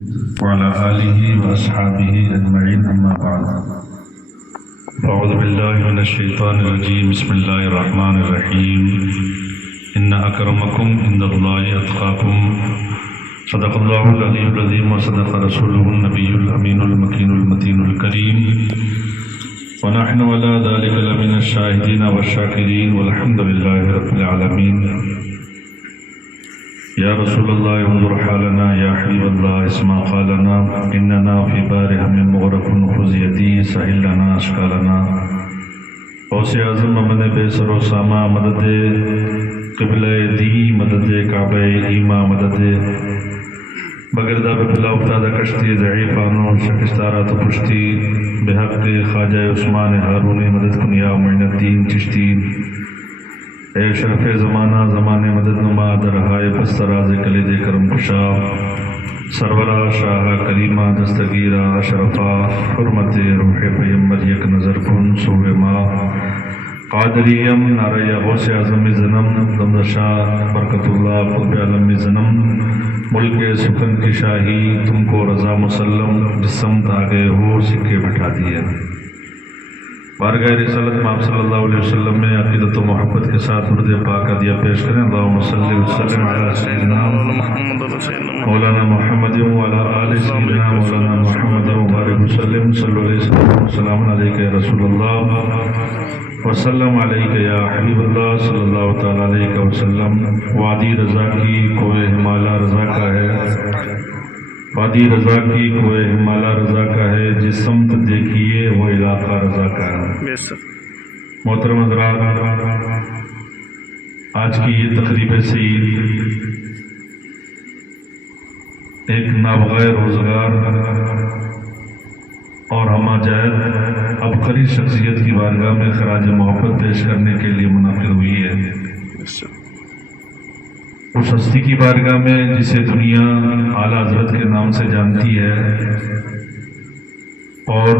وعلى آله وأصحابه أجمعين أما بعد أعوذ بالله من الشيطان الرجيم بسم الله الرحمن الرحيم إن أكرمكم عند الله أتقاكم صدق الله العلي العظيم وصدق رسوله النبي الأمين المكين المتين الكريم ونحن على ذلك لمن الشاهدين والشاكرين والحمد لله رب العالمين یا رسول اللہ انظر حالنا یا حبیب اللہ اسمع قالنا اننا فی بارہ من مغرق خذ یدی سہل لنا اشکالنا غوث اعظم امن بے سر و ساما مدد قبلہ دی مدد کعبہ ایما مدد بگردہ بپلا افتادہ کشتی ضعیفانو شکستارہ تو پشتی بحق خواجہ عثمان ہارون مدد کن یا معین الدین چشتی اے شرف زمانہ زمانے مدد نما درہائے پستراز کلید کرم کشا سرورہ شاہ کریمہ دستگیرہ اشرفہ حرمت روح پیمبر یک نظر کن سوہ ما قادریم نعرہ غوث اعظم زنم دمدشاہ برکت اللہ قطب عالم زنم ملک سکن کی شاہی تم کو رضا مسلم جس سمت آگئے ہو سکے بٹھا دیے بارگاہ رسالت مآب صلی اللہ علیہ وسلم میں عقیدت و محبت کے ساتھ درود پاک عطیہ پیش کریں اللہم صلی وسلم علی سیدنا مولانا محمد وعلی آل سیدنا مولانا محمد وبارک وسلم صلی اللہ علیہ وسلم السلام علیکہ یا رسول اللہ وسلم علیکہ یا حبیب اللہ صلی اللہ تعالیٰ علیہ وسلم وادی رضا کی کوہ ہمالہ رضا کا ہے وادی رضا کی کوہ ہمالہ رضا کا ہے جس سمت دیکھیے وہ علاقہ رضا کا ہے محترم حضرات آج کی یہ تقریب سعید ایک نابغیر روزگار اور ہمہ جہد عبقری شخصیت کی بارگاہ میں خراج محبت پیش کرنے کے لیے منعقد ہوئی ہے اس ہستی کی بارگاہ میں جسے دنیا اعلیٰ حضرت کے نام سے جانتی ہے اور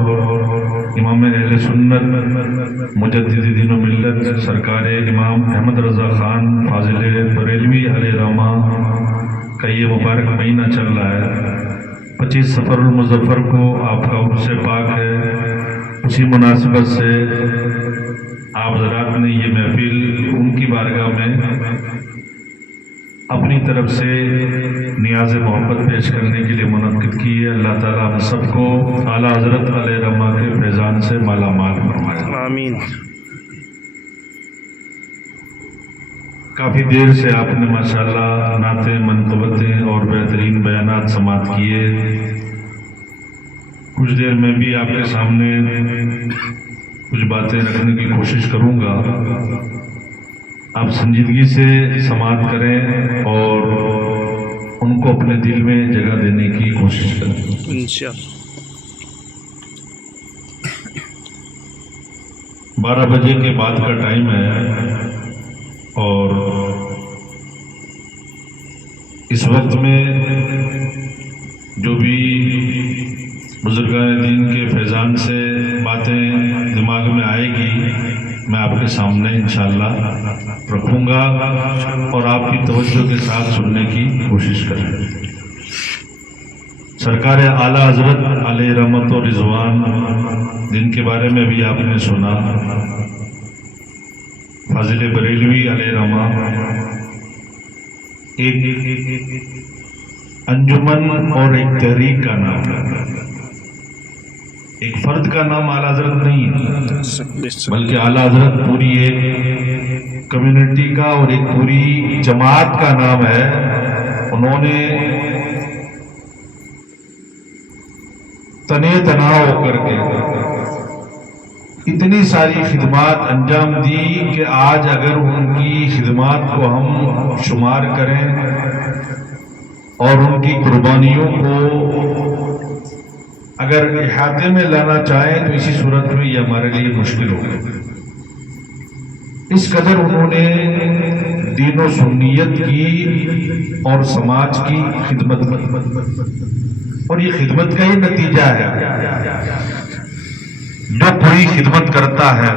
امام اہل سنت مجدد دین و ملت سرکار امام احمد رضا خان فاضل بریلوی علیہ رحمہ کا یہ مبارک مہینہ چل رہا ہے 25 سفر المظفر کو آپ کا عرس پاک ہے اسی مناسبت سے آپ حضرات نے یہ محفل ان کی بارگاہ میں اپنی طرف سے نیاز محبت پیش کرنے کے لیے منعقد کی ہے اللہ تعالیٰ ہم سب کو اعلیٰ حضرت علیہ رحمہ کے فیضان سے مالا مال فرمائے آمین کافی دیر سے آپ نے ماشاءاللہ نعتیں منقبتیں اور بہترین بیانات سماعت کیے کچھ دیر میں بھی آپ کے سامنے کچھ باتیں رکھنے کی کوشش کروں گا آپ سنجیدگی سے سماعت کریں اور ان کو اپنے دل میں جگہ دینے کی کوشش کریں انشاءاللہ 12 بجے کے بعد کا ٹائم ہے اور اس وقت میں جو بھی بزرگان دین کے فیضان سے باتیں دماغ میں آئے گی میں آپ کے سامنے انشاءاللہ رکھوں گا اور آپ کی توجہ کے ساتھ سننے کی کوشش کریں سرکار اعلیٰ حضرت علیہ رحمت و رضوان جن کے بارے میں بھی آپ نے سنا فاضل بریلوی علیہ رحمہ ایک انجمن اور ایک تحریک کا نام ہے ایک فرد کا نام اعلیٰ حضرت نہیں ہے بلکہ اعلیٰ حضرت پوری ایک کمیونٹی کا اور ایک پوری جماعت کا نام ہے انہوں نے تنے تنہا ہو کر کے اتنی ساری خدمات انجام دی کہ آج اگر ان کی خدمات کو ہم شمار کریں اور ان کی قربانیوں کو اگر احاطے میں لانا چاہیں تو اسی صورت میں یہ ہمارے لیے مشکل ہوگا اس قدر انہوں نے دین و سنیت کی اور سماج کی خدمت کی اور یہ خدمت کا ہی نتیجہ ہے جو کوئی خدمت کرتا ہے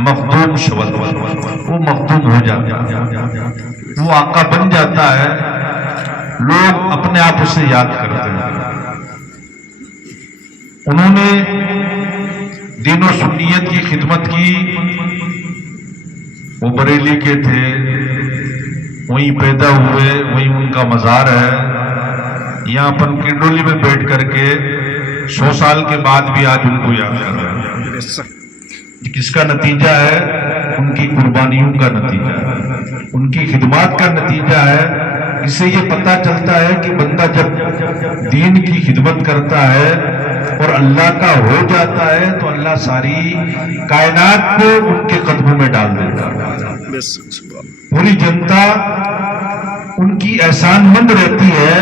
مخدوم شبد وہ مخدوم ہو جاتا ہے وہ آقا بن جاتا ہے لوگ اپنے آپ اسے یاد کرتے ہیں۔ انہوں نے دین و سنیت کی خدمت کی، وہ بریلی کے تھے، وہیں پیدا ہوئے، وہیں ان کا مزار ہے۔ یہاں اپن کنڈولی میں بیٹھ کر کے 100 سال کے بعد بھی آج ان کو یاد کر رہے ہیں۔ کس کا نتیجہ ہے؟ ان کی قربانیوں کا نتیجہ ہے، ان کی خدمات کا نتیجہ ہے۔ اس سے یہ پتہ چلتا ہے کہ بندہ جب دین کی خدمت کرتا ہے اور اللہ کا ہو جاتا ہے تو اللہ ساری کائنات کو ان کے قدموں میں ڈال دیتا ہے۔ پوری جنتا ان کی احسان مند رہتی ہے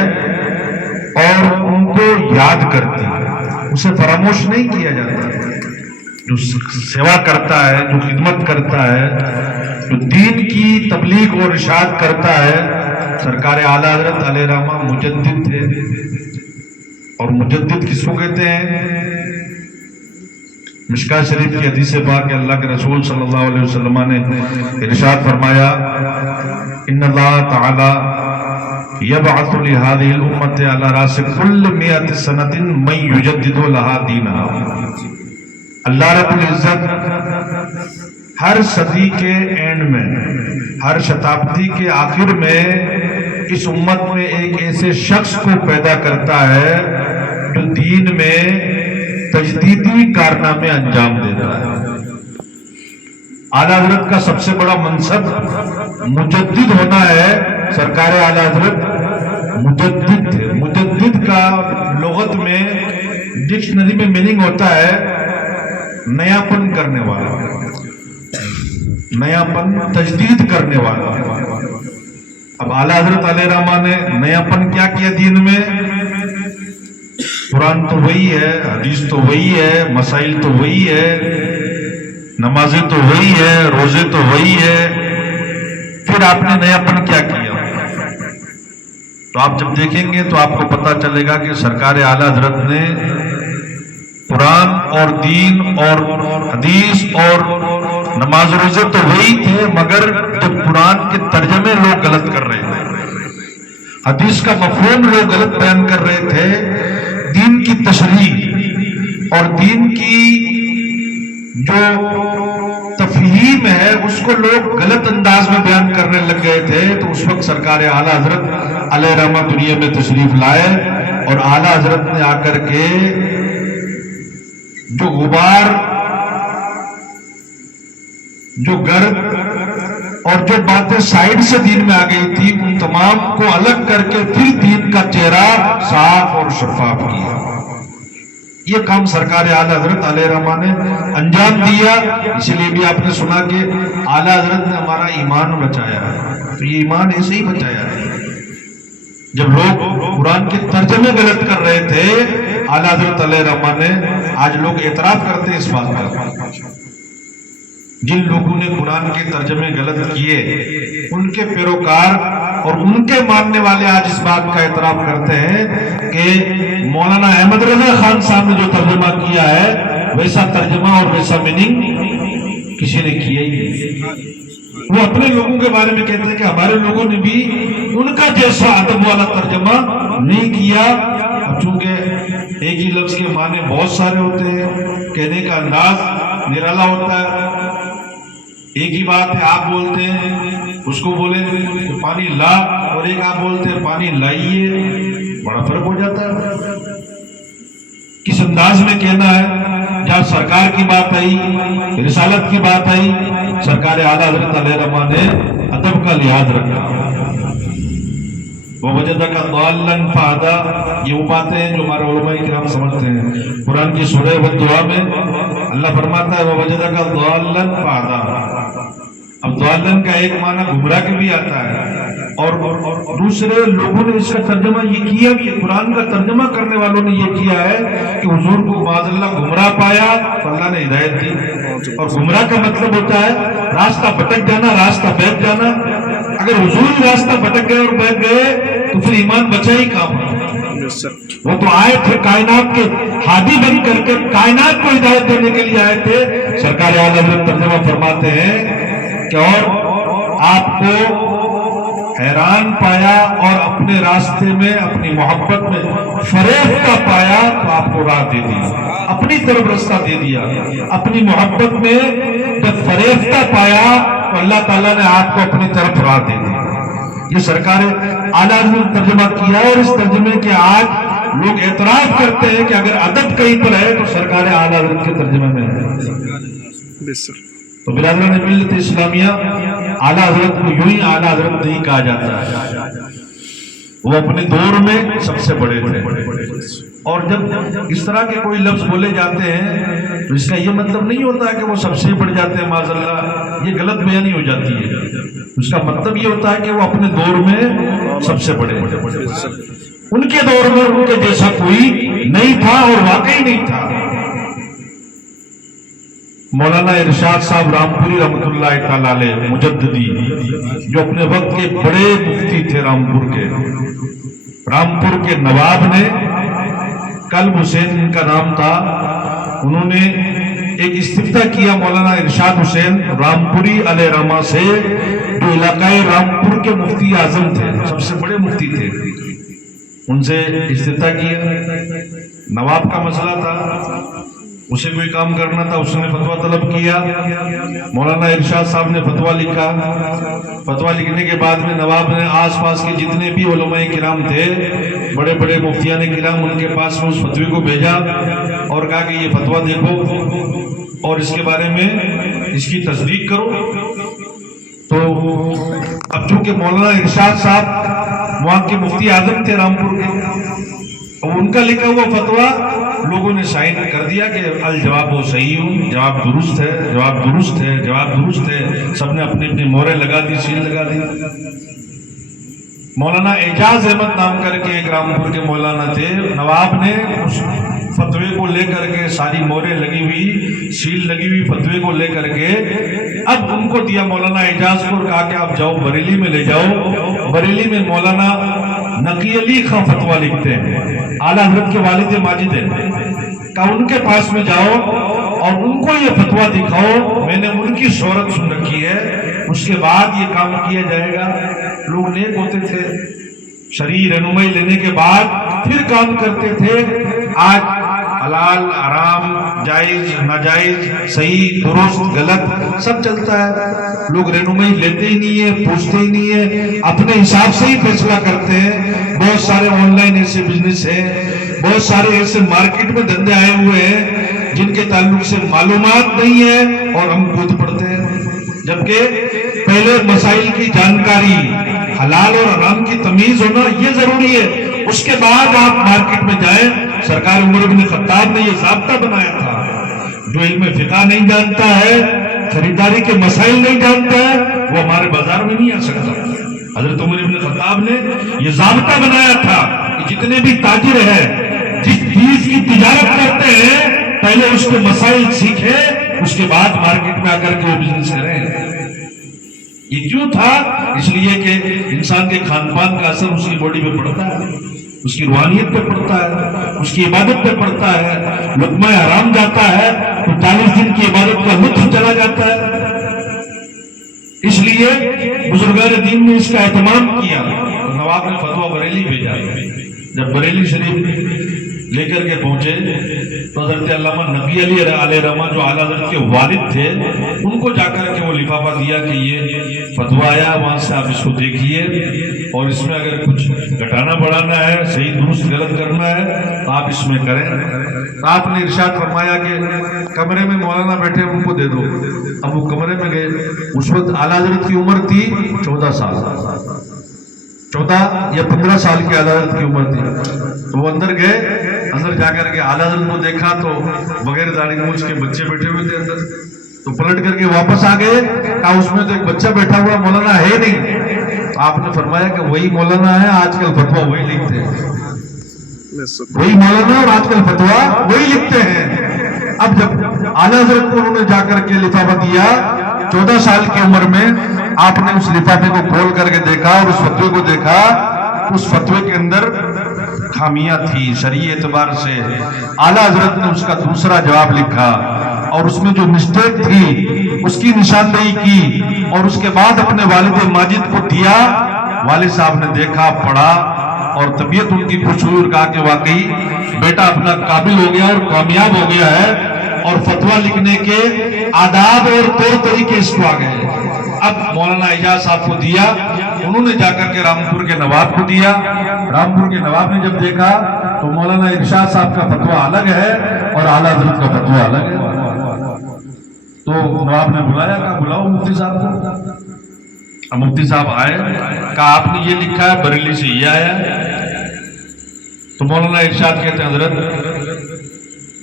اور ان کو یاد کرتی ہے، اسے فراموش نہیں کیا جاتا۔ جو سیوا کرتا ہے، جو خدمت کرتا ہے، جو دین کی تبلیغ اور ارشاد کرتا ہے، سرکار اعلیٰ حضرت علیہ رحمہ مجدد تھے۔ اور مجدد کس کو کہتے ہیں؟ مشکاۃ شریف کی حدیث پاک کہ اللہ کے رسول صلی اللہ علیہ وسلم نے ارشاد فرمایا، ان اللہ تعالی یبعث لہذه الامة علی راس کل 100 سنۃ من یجدد لها دینها۔ اللہ رب العزت ہر صدی کے اینڈ میں، ہر شتابدی کے آخر میں اس امت میں ایک ایسے شخص کو پیدا کرتا ہے جو دین میں تجدیدی کارنامے انجام دیتا ہے۔ اعلیٰ حضرت کا سب سے بڑا منصب مجدد ہونا ہے۔ سرکار اعلیٰ حضرت مجدد تھے۔ مجدد کا لغت میں ڈکشنری میں میننگ ہوتا ہے نیا پن کرنے والا، نیا پن، تجدید کرنے والا۔ اب اعلیٰ حضرت علیہ رحمہ نے نیا پن کیا کیا دین میں؟ قرآن تو وہی ہے، حدیث تو وہی ہے، مسائل تو وہی ہے، نمازیں تو وہی ہے، روزے تو وہی ہے، پھر آپ نے نیا پن کیا کیا؟ تو آپ جب دیکھیں گے تو آپ کو پتہ چلے گا کہ سرکار اعلیٰ حضرت نے قرآن اور دین اور حدیث اور نماز روزے تو وہی تھے، مگر جب قرآن کے ترجمے لوگ غلط کر رہے تھے، حدیث کا مفہوم لوگ غلط بیان کر رہے تھے، دین کی تشریح اور دین کی جو تفہیم ہے اس کو لوگ غلط انداز میں بیان کرنے لگ گئے تھے، تو اس وقت سرکار اعلیٰ حضرت علیہ رحمہ دنیا میں تشریف لائے اور اعلیٰ حضرت نے آ کر کے جو غبار، جو گرد اور جو باتیں سائیڈ سے دین میں آ گئی تھی، ان تمام کو الگ کر کے پھر دین کا چہرہ صاف اور شفاف کیا۔ یہ کام سرکار اعلیٰ حضرت علیہ رحمہ نے انجام دیا۔ اس لیے بھی آپ نے سنا کہ اعلیٰ حضرت نے ہمارا ایمان بچایا ہے، تو یہ ایمان ایسے ہی بچایا ہے۔ جب لوگ قرآن کے ترجمے غلط کر رہے تھے، اعلیٰ حضرت علیہ رحمہ نے، آج لوگ اعتراف کرتے ہیں اس بات کا، جن لوگوں نے قرآن کے ترجمے غلط کیے ان کے پیروکار اور ان کے ماننے والے آج اس بات کا اعتراف کرتے ہیں کہ مولانا احمد رضا خان صاحب نے جو ترجمہ کیا ہے ویسا ترجمہ اور ویسا میننگ کسی نے کیا ہی نہیں۔ وہ اپنے لوگوں کے بارے میں کہتے ہیں کہ ہمارے لوگوں نے بھی ان کا جیسا ادب والا ترجمہ نہیں کیا۔ چونکہ ایک ہی لفظ کے معنی بہت سارے ہوتے ہیں، کہنے کا انداز نرالا ہوتا ہے۔ ایک ہی بات ہے، آپ بولتے ہیں اس کو بولیں کہ پانی لا، اور ایک آپ بولتے ہیں پانی لائیے، بڑا فرق ہو جاتا ہے۔ کس انداز میں کہنا ہے؟ جہاں سرکار کی بات آئی، رسالت کی بات آئی، سرکار اعلیٰ حضرت علیہ رحمہ نے ادب کا لحاظ رکھا۔ وَوَجَدَكَ ضَالًّا فَهَدَىٰ، یہ وہ باتیں ہیں جو ہمارے علماء کرام سمجھتے ہیں۔ قرآن کی سورہ والدعا میں اللہ فرماتا ہے وَوَجَدَكَ ضَالًّا فَهَدَىٰ۔ اب ضالن کا ایک معنی گمراہ کے بھی آتا ہے، اور دوسرے لوگوں نے اس کا ترجمہ یہ کیا بھی ہے، قرآن کا ترجمہ کرنے والوں نے یہ کیا ہے کہ حضور کو معاذ اللہ گمراہ پایا تو اللہ نے ہدایت دی، اور گمراہ کا مطلب ہوتا ہے راستہ بھٹک جانا، راستہ بیٹھ جانا۔ اگر حضور راستہ بھٹک گئے اور بیٹھ گئے تو پھر ایمان بچا ہی کام ہے۔ وہ تو آئے تھے کائنات کے ہادی بن کر کے، کائنات کو ہدایت دینے کے لیے آئے تھے۔ سرکار اعلیٰ حضرت ترجمہ فرماتے ہیں کہ اور آپ کو حیران پایا اور اپنے راستے میں اپنی محبت میں فریفتہ پایا تو آپ کو راہ دے دیا، اپنی طرف رستہ دے دیا۔ اپنی محبت میں جب فریفتہ پایا تو اللہ تعالیٰ نے آپ کو اپنی طرف راہ دے دیا۔ یہ سرکار اعلیٰ حضرت ترجمہ کیا ہے، اور اس ترجمے کے آج لوگ اعتراف کرتے ہیں کہ اگر ادب کہیں پر ہے تو سرکار اعلیٰ حضرت کے ترجمے میں ہے۔ تو برادران ملت اسلامیہ، اعلیٰ حضرت کو یوں ہی اعلیٰ حضرت نہیں کہا جاتا ہے، وہ اپنے دور میں سب سے بڑے تھے۔ اور جب اس طرح کے کوئی لفظ بولے جاتے ہیں تو اس کا یہ مطلب نہیں ہوتا ہے کہ وہ سب سے بڑھ جاتے ہیں، معاذ اللہ، یہ غلط بیانی ہو جاتی ہے۔ اس کا مطلب یہ ہوتا ہے کہ وہ اپنے دور میں سب سے بڑے، ان کے دور میں ان کے جیسا کوئی نہیں تھا، اور واقعی نہیں تھا۔ مولانا ارشاد صاحب رامپوری رحمۃ اللہ تعالی علیہ مجددی، جو اپنے وقت کے بڑے مفتی تھے رامپور کے نواب نے، قلب حسین ان کا نام تھا، انہوں نے ایک استفتاء کیا مولانا ارشاد حسین رامپوری علیہ رحمہ سے، جو علاقۂ رامپور کے مفتی اعظم تھے، سب سے بڑے مفتی تھے۔ ان سے استفتاء کیا، نواب کا مسئلہ تھا، اسے کوئی کام کرنا تھا، اس نے فتویٰ طلب کیا، مولانا ارشاد صاحب نے فتویٰ لکھا۔ فتویٰ لکھنے کے بعد میں نواب نے آس پاس کے جتنے بھی علماء کرام تھے، بڑے بڑے مفتیان کرام، ان کے پاس میں اس فتوے کو بھیجا اور کہا کہ یہ فتویٰ دیکھو اور اس کے بارے میں اس کی تصدیق کرو۔ تو اب چونکہ مولانا ارشاد صاحب وہاں کے مفتی اعظم تھے رامپور کے، اور ان کا لکھا ہوا فتویٰ لوگوں نے سائن کر دیا کہ الجواب و صحیح، جواب درست ہے، جواب درست ہے، جواب درست ہے، سب نے اپنی اپنی مہریں لگا دی، سیل لگا دی۔ مولانا اعجاز احمد نام کر کے ایک رامپور کے مولانا تھے، نواب نے اس فتوے کو لے کر کے، ساری مہریں لگی ہوئی، سیل لگی ہوئی فتوے کو لے کر کے اب ان کو دیا مولانا اعجاز کو، کہا کہ آپ جاؤ بریلی میں لے جاؤ۔ بریلی میں مولانا نقی علی خان فتویٰ لکھتے ہیں، اعلیٰ حضرت کے والد ماجد ہیں، کہا ان کے پاس میں جاؤ اور ان کو یہ فتویٰ دکھاؤ، میں نے ان کی شہرت سن رکھی ہے، اس کے بعد یہ کام کیا جائے گا۔ لوگ نیک ہوتے تھے، شرعی رہنمائی لینے کے بعد پھر کام کرتے تھے۔ آج حلال حرام، جائز ناجائز، صحیح درست غلط سب چلتا ہے، لوگ رہنمائی لیتے ہی نہیں ہے، پوچھتے ہی نہیں ہے، اپنے حساب سے ہی فیصلہ کرتے ہیں۔ بہت سارے آن لائن ایسے بزنس ہیں، بہت سارے ایسے مارکیٹ میں دھندے آئے ہوئے ہیں جن کے تعلق سے معلومات نہیں ہے اور ہم خود پڑھتے ہیں، جبکہ پہلے مسائل کی جانکاری، حلال اور حرام کی تمیز ہونا یہ ضروری ہے، اس کے بعد آپ مارکیٹ میں جائیں۔ سرکار عمر بن خطاب نے یہ ضابطہ بنایا تھا، جو علم فقہ نہیں جانتا ہے، خریداری کے مسائل نہیں جانتا ہے، وہ ہمارے بازار میں نہیں آ سکتا۔ حضرت عمر بن خطاب نے یہ ضابطہ بنایا تھا کہ جتنے بھی تاجر ہیں، جس چیز کی تجارت کرتے ہیں، پہلے اس کے مسائل سیکھیں، اس کے بعد مارکیٹ میں آ کر کے وہ بزنس کریں۔ یہ کیوں تھا؟ اس لیے کہ انسان کے کھان پان کا اثر اس کی باڈی پہ پڑتا ہے، اس کی روحانیت پہ پڑتا ہے، اس کی عبادت پہ پڑتا ہے۔ لقمہ حرام جاتا ہے تو 40 دن کی عبادت کا لطف چلا جاتا ہے۔ اس لیے بزرگان دین نے اس کا اہتمام کیا۔ نواب نے فتویٰ بریلی بھیجا۔ جب بریلی شریف لے کر کے پہنچے تو حضرت علامہ نقی علی علیہ رحمہ، جو اعلیٰ حضرت کے والد تھے، ان کو جا کر کے وہ لفافہ دیا کہ یہ فتویٰ آیا، وہاں سے آپ اس کو دیکھیے اور اس میں اگر کچھ گھٹانا بڑھانا ہے، صحیح درست غلط کرنا ہے تو آپ اس میں کریں۔ آپ نے ارشاد فرمایا کہ کمرے میں مولانا بیٹھے ان کو دے دو۔ اب وہ کمرے میں گئے، اس وقت اعلیٰ حضرت کی عمر تھی 14 سال، 14 یا 15 سال کی اعلیٰ حضرت کی عمر تھی۔ تو وہ اندر گئے، اندر جا کر کے اعلیٰ حضرت کو دیکھا تو بغیر داڑھی مونچھ کے بچے بیٹھے ہوئے تھے اندر، تو پلٹ کر کے واپس آ گئے، کہا اس میں تو ایک بچہ بیٹھا ہوا مولانا ہے نہیں۔ تو آپ نے فرمایا کہ وہی مولانا ہے، آج کل فتویٰ وہی لکھتے ہیں، وہی مولانا اور آج کل فتویٰ وہی لکھتے ہیں۔ اب جب اعلیٰ حضرت کو انہوں نے جا کر کے لفافہ دیا 14 سال کی عمر میں، آپ نے اس لفافے کو کھول کر کے دیکھا اور اس فتوے کو دیکھا، اس فتوے کے اندر خامیاں تھی شرعی اعتبار سے۔ اعلیٰ حضرت نے اس کا دوسرا جواب لکھا اور اس میں جو مسٹیک تھی اس کی نشاندہی کی، اور اس کے بعد اپنے والد ماجد کو دیا۔ والد صاحب نے دیکھا پڑھا اور طبیعت ان کی خوش ہوئی اور کہا کہ واقعی بیٹا اپنا قابل ہو گیا اور کامیاب ہو گیا ہے اور فتویٰ لکھنے کے آداب اور طور طریقے اس کو آ گئے. اب مولانا اعجاز صاحب کو دیا, انہوں نے جا کر کے رامپور کے نواب کو دیا. رامپور کے نواب نے جب دیکھا تو مولانا ارشاد صاحب کا فتویٰ الگ ہے اور اعلیٰ حضرت کا فتویٰ الگ ہے. تو نواب نے بلایا, کہا بلاؤ مفتی صاحب کو. اب مفتی صاحب آئے, کہا آپ نے یہ لکھا ہے بریلی سے یہ آیا. تو مولانا ارشاد کہتے ہیں حضرت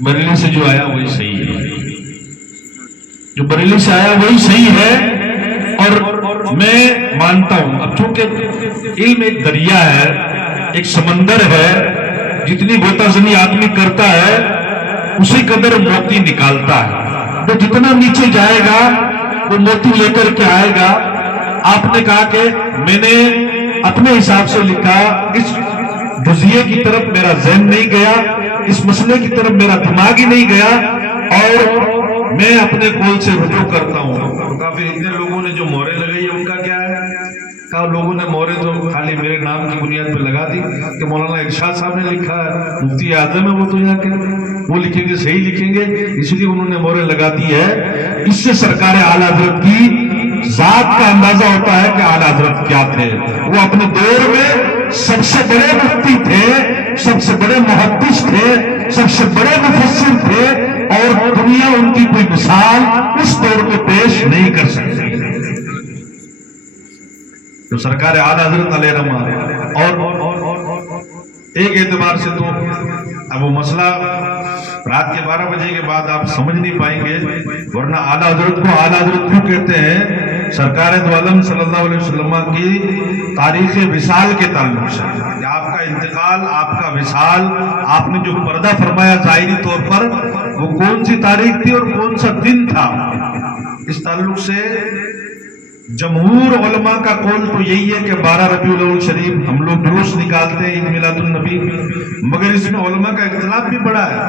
بریلی سے جو آیا وہی صحیح ہے, جو بریلی سے آیا وہی صحیح ہے اور میں مانتا ہوں. اب چونکہ علم ایک دریا ہے, ایک سمندر ہے, جتنی غوطہ زنی آدمی کرتا ہے اسی قدر موتی نکالتا ہے. تو جتنا نیچے جائے گا وہ موتی لے کر کے آئے گا. آپ نے کہا کہ میں نے اپنے حساب سے لکھا, اس جزیے کی طرف میرا ذہن نہیں گیا, اس مسئلے کی طرف میرا دماغ ہی نہیں گیا اور میں اپنے قول سے رجوع کرتا ہوں. کافی اتنے لوگوں نے جو مہرے لگائی ان کا کیا ہے؟ کہا لوگوں نے مہرے تو خالی میرے نام کی بنیاد پہ لگا دی کہ مولانا ارشاد صاحب نے لکھا ہے, مفتی اعظم ہے وہ تو یہاں کے, وہ لکھیں گے صحیح لکھیں گے, اس لیے انہوں نے مہرے لگا دی ہے. اس سے سرکار اعلیٰ حضرت کی ذات کا اندازہ ہوتا ہے کہ اعلیٰ حضرت کیا تھے. وہ اپنے دور میں سب سے بڑے مفتی تھے, سب سے بڑے محدث تھے, سب سے بڑے مفسر تھے اور دنیا ان کی کوئی مثال اس دور میں پیش نہیں کر سکتی. تو سرکار اعلیٰ حضرت علیہ رحمہ اور ایک اعتبار سے تو اب وہ مسئلہ رات کے 12 بجے کے بعد آپ سمجھ نہیں پائیں گے, ورنہ اعلیٰ حضرت کو اعلیٰ حضرت کیوں کہتے ہیں؟ سرکار دو عالم صلی اللہ علیہ وسلم کی تاریخ وصال کے تعلق سے, کہ آپ کا انتقال, آپ کا وصال, آپ نے جو پردہ فرمایا ظاہری طور پر, وہ کون سی تاریخ تھی اور کون سا دن تھا. اس تعلق سے جمہور علماء کا قول تو یہی ہے کہ 12 ربیع الاول شریف ہم لوگ جلوس نکالتے ہیں, عید میلاد النبی, مگر اس میں علماء کا اختلاف بھی بڑا ہے.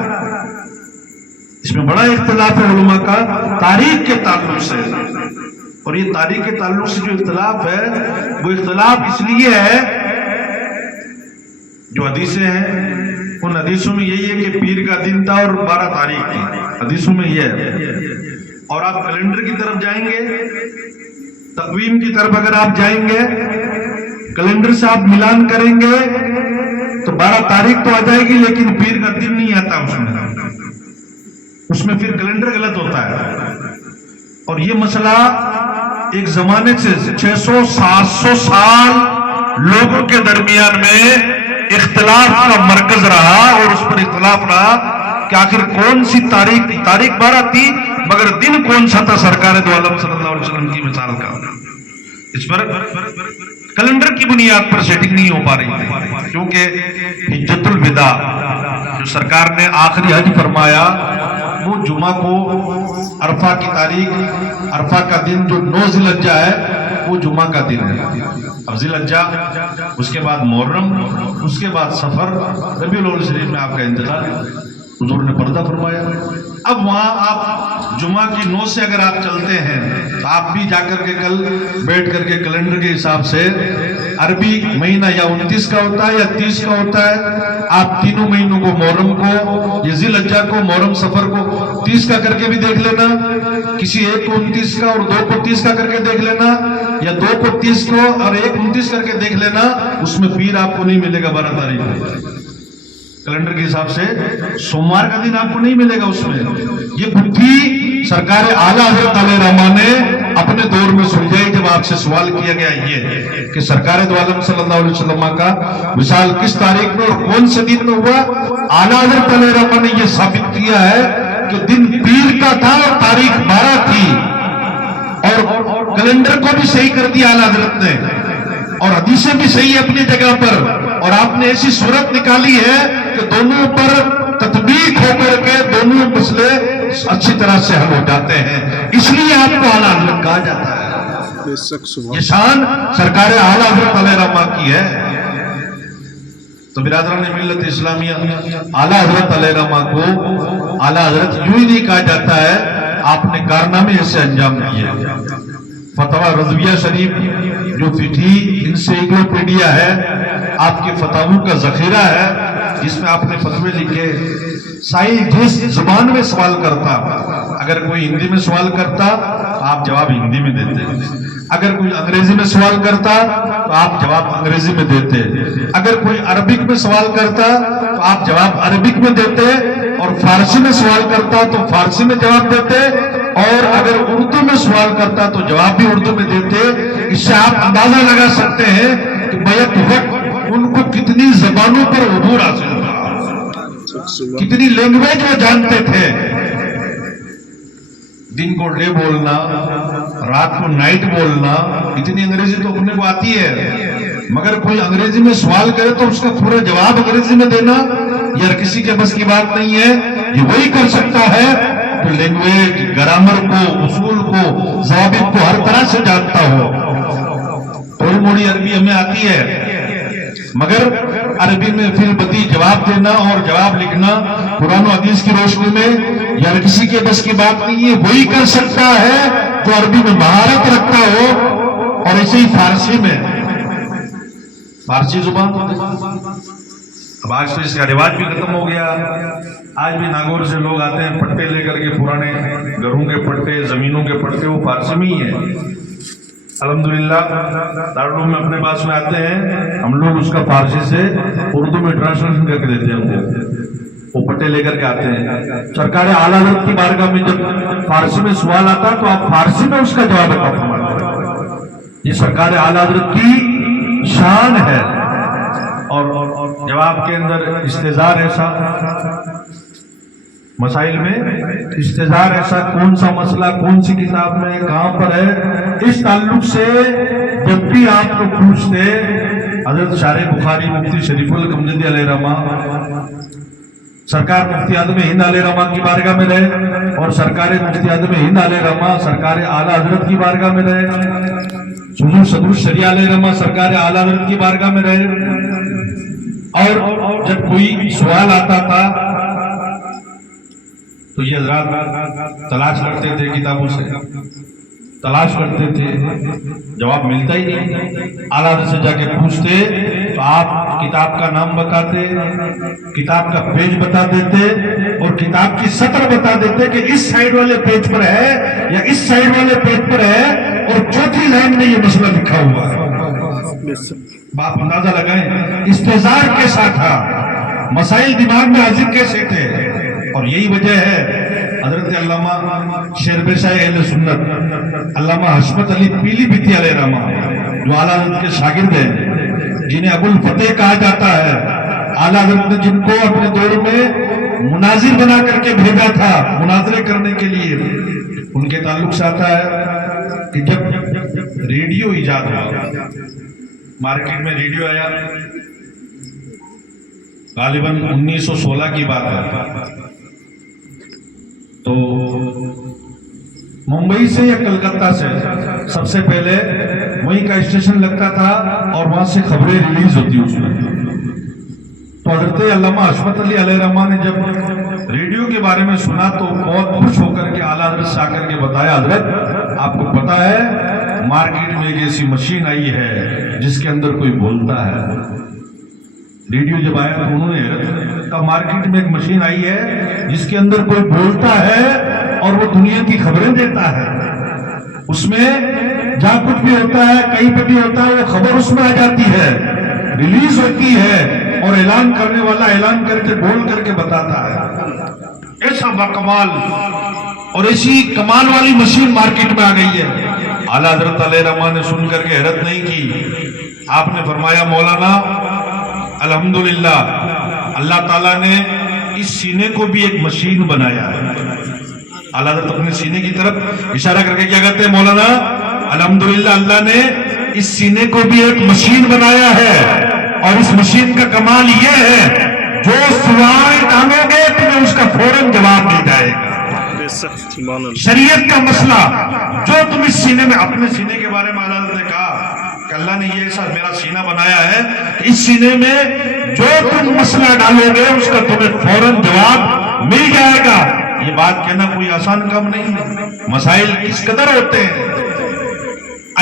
اس میں بڑا اختلاف ہے علماء کا تاریخ کے تعلق سے, اور یہ تاریخ کے تعلق سے جو اختلاف ہے وہ اختلاف اس لیے ہے, جو حدیثیں ہیں ان حدیثوں میں یہی ہے کہ پیر کا دن تھا اور 12 تاریخ تھی, حدیثوں میں یہ ہے. اور آپ کیلنڈر کی طرف جائیں گے, تقویم کی طرف اگر آپ جائیں گے, کیلنڈر سے آپ ملان کریں گے تو 12 تاریخ تو آ جائے گی لیکن پیر کا دن نہیں آتا اس میں پھر کیلنڈر غلط ہوتا ہے. اور یہ مسئلہ ایک زمانے سے 600-700 سال لوگوں کے درمیان میں اختلاف کا مرکز رہا, اور اس پر اختلاف رہا کہ آخر کون سی تاریخ 12 تھی مگر دن کون سا تھا سرکار دو عالم صلی اللہ علیہ وسلم کی مثال کا. اس پر کیلنڈر کی بنیاد پر سیٹنگ نہیں ہو پا رہی تھی, کیونکہ حجت الوداع جو سرکار نے آخری حج فرمایا وہ جمعہ کو, عرفہ کی تاریخ, عرفہ کا دن جو 9 ذی الحجہ ہے وہ جمعہ کا دن ہے. اب ذی الحجہ, اس کے بعد محرم, اس کے بعد سفر, ربیع الاول شریف میں آپ کا انتقال, حضور نے پردہ فرمایا. اب وہاں آپ جمعہ کی 9 سے اگر آپ چلتے ہیں تو آپ بھی جا کر کے کل بیٹھ کر کے کیلنڈر کے حساب سے عربی مہینہ یا 29 کا ہوتا ہے یا 30 کا ہوتا ہے, آپ تینوں مہینوں کو, محرم کو, یہ ذی الحجہ کو, محرم, سفر کو 30 کا کر کے بھی دیکھ لینا, کسی ایک کو 29 کا اور 2 کو 30 کا کر کے دیکھ لینا, یا 2 کو 30 کو اور 1 29 کر کے دیکھ لینا. اس میں پیر آپ کو نہیں ملے گا 12 تاریخ کو کیلنڈر کے حساب سے, سوموار کا دن آپ کو نہیں ملے گا اس میں. یہ بدھی سرکار اعلیٰ حضرت علیہ رحمہ نے اپنے دور میں سلجھائی جب آپ سے سوال کیا گیا یہ کہ سرکار دو عالم صلی اللہ علیہ وسلم کا وصال کس تاریخ میں اور کون سے دن میں ہوا. اعلیٰ حضرت علیہ رحمہ نے یہ ثابت کیا ہے کہ دن پیر کا تھا اور تاریخ 12 تھی, اور کیلنڈر کو بھی صحیح کر دیا اعلیٰ حضرت نے, اور حدیثیں بھی صحیح ہے اپنی جگہ پر, اور آپ نے ایسی صورت نکالی ہے کہ دونوں پر تطبیق ہو کر کے دونوں مسئلے اچھی طرح سے حل ہو جاتے ہیں. اس لیے آپ کو اعلیٰ حضرت کہا جاتا ہے. یہ شان سرکار اعلیٰ حضرت علیہ رحمہ کی ہے. تو برادران ملت اسلامیہ, اعلیٰ حضرت علیہ رحمہ کو اعلیٰ حضرت یوں ہی نہیں کہا جاتا ہے, آپ نے کارنامے ایسے انجام دیے. فتوا رضویہ شریف جو فقہی انسائکلوپیڈیا ہے، آپ کے فتاووں کا ذخیرہ ہے، جس میں آپ نے فتوے لکھے. سائل جس زبان میں سوال کرتا، اگر کوئی ہندی میں سوال کرتا تو آپ جواب ہندی میں دیتے، اگر کوئی انگریزی میں سوال کرتا تو آپ جواب انگریزی میں دیتے، اگر کوئی عربک میں سوال کرتا تو آپ جواب عربک میں دیتے، اور فارسی میں سوال کرتا تو فارسی میں جواب دیتے، اور اگر اردو میں سوال کرتا تو جواب بھی اردو میں دیتے. اس سے آپ اندازہ لگا سکتے ہیں کہ بیک وقت ان کو کتنی زبانوں پر عبور حاصل تھا، کتنی لینگویج وہ جانتے تھے. دن کو ڈے بولنا، رات کو نائٹ بولنا. اتنی انگریزی تو اپنے کو آتی ہے، مگر کوئی انگریزی میں سوال کرے تو اس کا پورا جواب انگریزی میں دینا یہ کسی کے بس کی بات نہیں ہے. یہ وہی کر سکتا ہے جو لینگویج، گرامر کو، اصول کو، ضوابط کو ہر طرح سے جانتا ہو. تھوڑی موڑی عربی ہمیں آتی ہے، مگر عربی میں فی البدی جواب دینا اور جواب لکھنا قرآن و حدیث کی روشنی میں یا کسی کے بس کی بات نہیں ہے. وہی کر سکتا ہے جو عربی میں مہارت رکھتا ہو. اور ایسے ہی فارسی میں، فارسی زبان اب آج تو اس کا رواج بھی ختم ہو گیا. آج بھی ناگور سے لوگ آتے ہیں پٹے لے کر کے، پرانے گھروں کے پٹے، زمینوں کے پٹے، وہ فارسی میں ہی ہیں. الحمدللہ دارالعلوم میں اپنے پاس میں آتے ہیں، ہم لوگ اس کا فارسی سے اردو میں ٹرانسلیشن کر کے دیتے ہیں ان کو. وہ پٹے لے کر کے آتے ہیں. سرکار اعلیٰ حضرت کی بارگاہ میں جب فارسی میں سوال آتا تو آپ فارسی میں اس کا جواب عطا فرماتے ہیں. یہ سرکار اعلیٰ حضرت کی شان ہے. اور جواب کے اندر استظہار ایسا، مسائل میں استظہار ایسا، کون سا مسئلہ کون سی کتاب میں کہاں پر ہے، اس تعلق سے جب بھی آپ کو پوچھتے حضرت شارح بخاری مفتی شریف الکمجدی علیہ رحمہ، سرکار مفتی اعظم ہند علیہ رحمہ کی بارگاہ میں رہے، اور سرکار مفتی اعظم ہند علیہ رحمہ سرکار اعلیٰ حضرت کی بارگاہ میں رہے، حضور صدر الشریعہ علیہ رحمہ سرکار اعلیٰ حضرت کی بارگاہ میں رہے. اور جب کوئی سوال آتا تھا تو یہ حضرات تلاش کرتے تھے، کتابوں سے تلاش کرتے تھے، جواب ملتا ہی نہیں. اعلیٰ حضرت سے جا کے پوچھتے تو آپ کتاب کا نام بتاتے، کتاب کا پیج بتا دیتے، اور کتاب کی سطر بتا دیتے کہ اس سائیڈ والے پیج پر ہے یا اس سائیڈ والے پیج پر ہے، اور چوتھی لائن میں یہ مسئلہ لکھا ہوا ہے. باپ اندازہ لگائیں استظہار کیسا تھا، مسائل دماغ میں حاضر کیسے تھے. اور یہی وجہ ہے حضرت علامہ شیربے شاہ اہل سنت علامہ حشمت علی پیلی بھیتی علیہ رحمہ، جو اعلیٰ حضرت کے شاگرد ہیں، جنہیں ابو الفتح کہا جاتا ہے، اعلیٰ حضرت نے جن کو اپنے دور میں مناظر بنا کر کے بھیجا تھا مناظرے کرنے کے لیے، ان کے تعلق سے آتا ہے کہ جب ریڈیو ایجاد ہوا، مارکیٹ میں ریڈیو آیا، غالباً 1916 کی بات ہے، تو ممبئی سے یا کلکتہ سے سب سے پہلے وہیں کا اسٹیشن لگتا تھا اور وہاں سے خبریں ریلیز ہوتی اس میں. تو حضرت علامہ حشمت علی علیہ رحمہ نے جب ریڈیو کے بارے میں سنا تو بہت خوش ہو کر کے اعلیٰ حضرت سے آ کر کے بتایا، حضرت آپ کو پتا ہے مارکیٹ میں ایک ایسی مشین آئی ہے جس کے اندر کوئی بولتا ہے. ریڈیو جب آیا تو انہوں نے حیرت کہا مارکیٹ میں ایک مشین آئی ہے جس کے اندر کوئی بولتا ہے اور وہ دنیا کی خبریں دیتا ہے. اس میں جہاں کچھ بھی ہوتا ہے، کہیں پہ بھی ہوتا ہے، وہ خبر اس میں آ جاتی ہے، ریلیز ہوتی ہے، اور اعلان کرنے والا اعلان کر کے بول کر کے بتاتا ہے. ایسا باکمال اور ایسی کمال والی مشین مارکیٹ میں آ گئی ہے. اعلیٰ حضرت علیہ رحمہ نے سن کر کے حیرت نہیں کی. آپ نے فرمایا مولانا الحمدللہ اللہ تعالیٰ نے اس سینے کو بھی ایک مشین بنایا ہے. اعلیٰ حضرت اپنے سینے کی طرف اشارہ کر کے کیا کہتے ہیں مولانا الحمدللہ اللہ نے اس سینے کو بھی ایک مشین بنایا ہے، اور اس مشین کا کمال یہ ہے جو سوال ڈالو گے تمہیں اس کا فوراً جواب مل جائے گا. شریعت کا مسئلہ جو تم اس سینے میں، اپنے سینے کے بارے میں اعلیٰ حضرت نے کہا کہ اللہ نے یہ ایسا میرا سینہ بنایا ہے کہ اس سینے میں جو تم مسئلہ ڈالو گے اس کا تمہیں فوراً جواب مل جائے گا. یہ بات کہنا کوئی آسان کام نہیں. مسائل کس قدر ہوتے ہیں.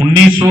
1900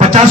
50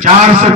400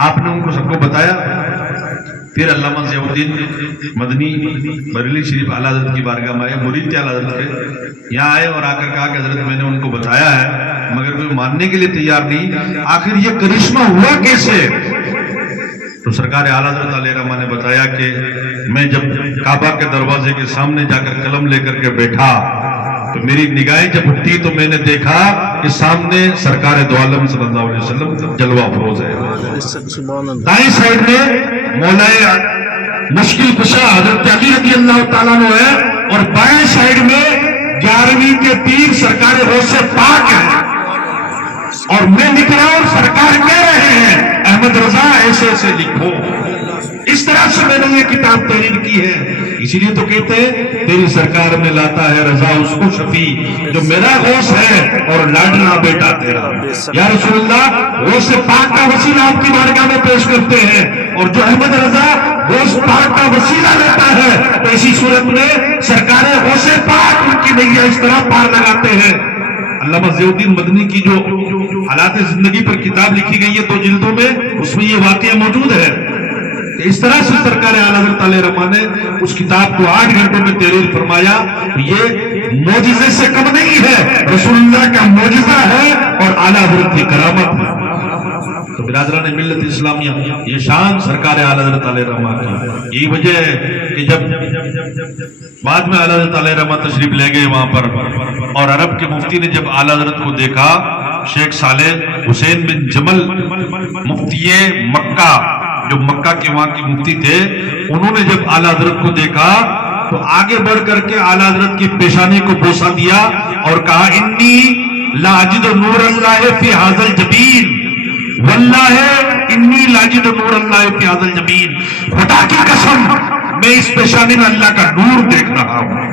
آپ نے ان کو سب کو بتایا. پھر علامہ ضیاء الدین مدنی بریلوی شریف اعلیٰ حضرت کی بارگاہ میں آئے، مرید تھے اعلیٰ حضرت کے، یہاں آئے اور آ کر کہا کہ حضرت میں نے ان کو بتایا ہے مگر کوئی ماننے کے لیے تیار نہیں، آخر یہ کرشمہ ہوا کیسے؟ تو سرکار اعلیٰ حضرت علیہ رحمہ نے بتایا کہ میں جب کعبہ کے دروازے کے سامنے جا کر قلم لے کر کے بیٹھا تو میری نگاہیں جب اٹھی تو میں نے دیکھا کہ سامنے سرکار دو عالم صلی اللہ علیہ وسلم جلوہ افروز ہے. دائیں سائڈ میں مولا مشکل کشا حضرت علی رضی اللہ تعالیٰ عنہ ہے اور بائیں سائڈ میں 11ویں کے پیر سرکار غوث پاک ہے. اور میں لکھ رہا ہوں، سرکار کہہ رہے ہیں احمد رضا ایسے ایسے لکھو. اس طرح سے میں نے یہ کتاب تحریر کی ہے. اسی لیے تو کہتے ہیں تیری سرکار میں لاتا ہے رضا اس کو شفیع جو میرا غوث ہے اور لاڈلا بیٹا تیرا. یا رسول اللہ، غوث پاک کا وسیلہ آپ کی بارگاہ میں پیش کرتے ہیں، اور جو احمد رضا غوث پاک کا وسیلہ لیتا ہے تو اسی صورت میں سرکار غوث پاک ان کی نیا اس طرح پار لگاتے ہیں. علامہ ضیاء الدین مدنی کی جو حالات زندگی پر کتاب لکھی گئی ہے 2 جلدوں میں، اس میں یہ واقعہ موجود ہے. اس طرح سے سرکار اعلیٰ حضرت علیہ رحمہ نے اس کتاب کو 8 گھنٹوں میں تحریر فرمایا. یہ معجزے سے کم نہیں ہے، رسول اللہ کا معجزہ ہے اور اعلیٰ حضرت کی کرامت ہے. تو برادران ملت اسلامیہ، یہ شان سرکار اعلیٰ حضرت علیہ رحمہ کی. یہی وجہ ہے کہ جب بعد میں اعلیٰ حضرت علیہ رحمہ تشریف لے گئے وہاں پر، اور عرب کے مفتی نے جب اعلیٰ حضرت کو دیکھا، شیخ صالح حسین بن جمل مفتی مکہ جو مکہ کے وہاں کی مفتی تھے، انہوں نے جب اعلیٰ حضرت کو دیکھا تو آگے بڑھ کر کے اعلیٰ حضرت کی پیشانی کو بوسہ دیا اور کہا انی لا اجد نور اللہ فی ھذا الجبین، واللہ انی لا اجد نور اللہ فی ھذا الجبین، خدا کی قسم میں اس پیشانی میں اللہ کا نور دیکھ رہا ہوں.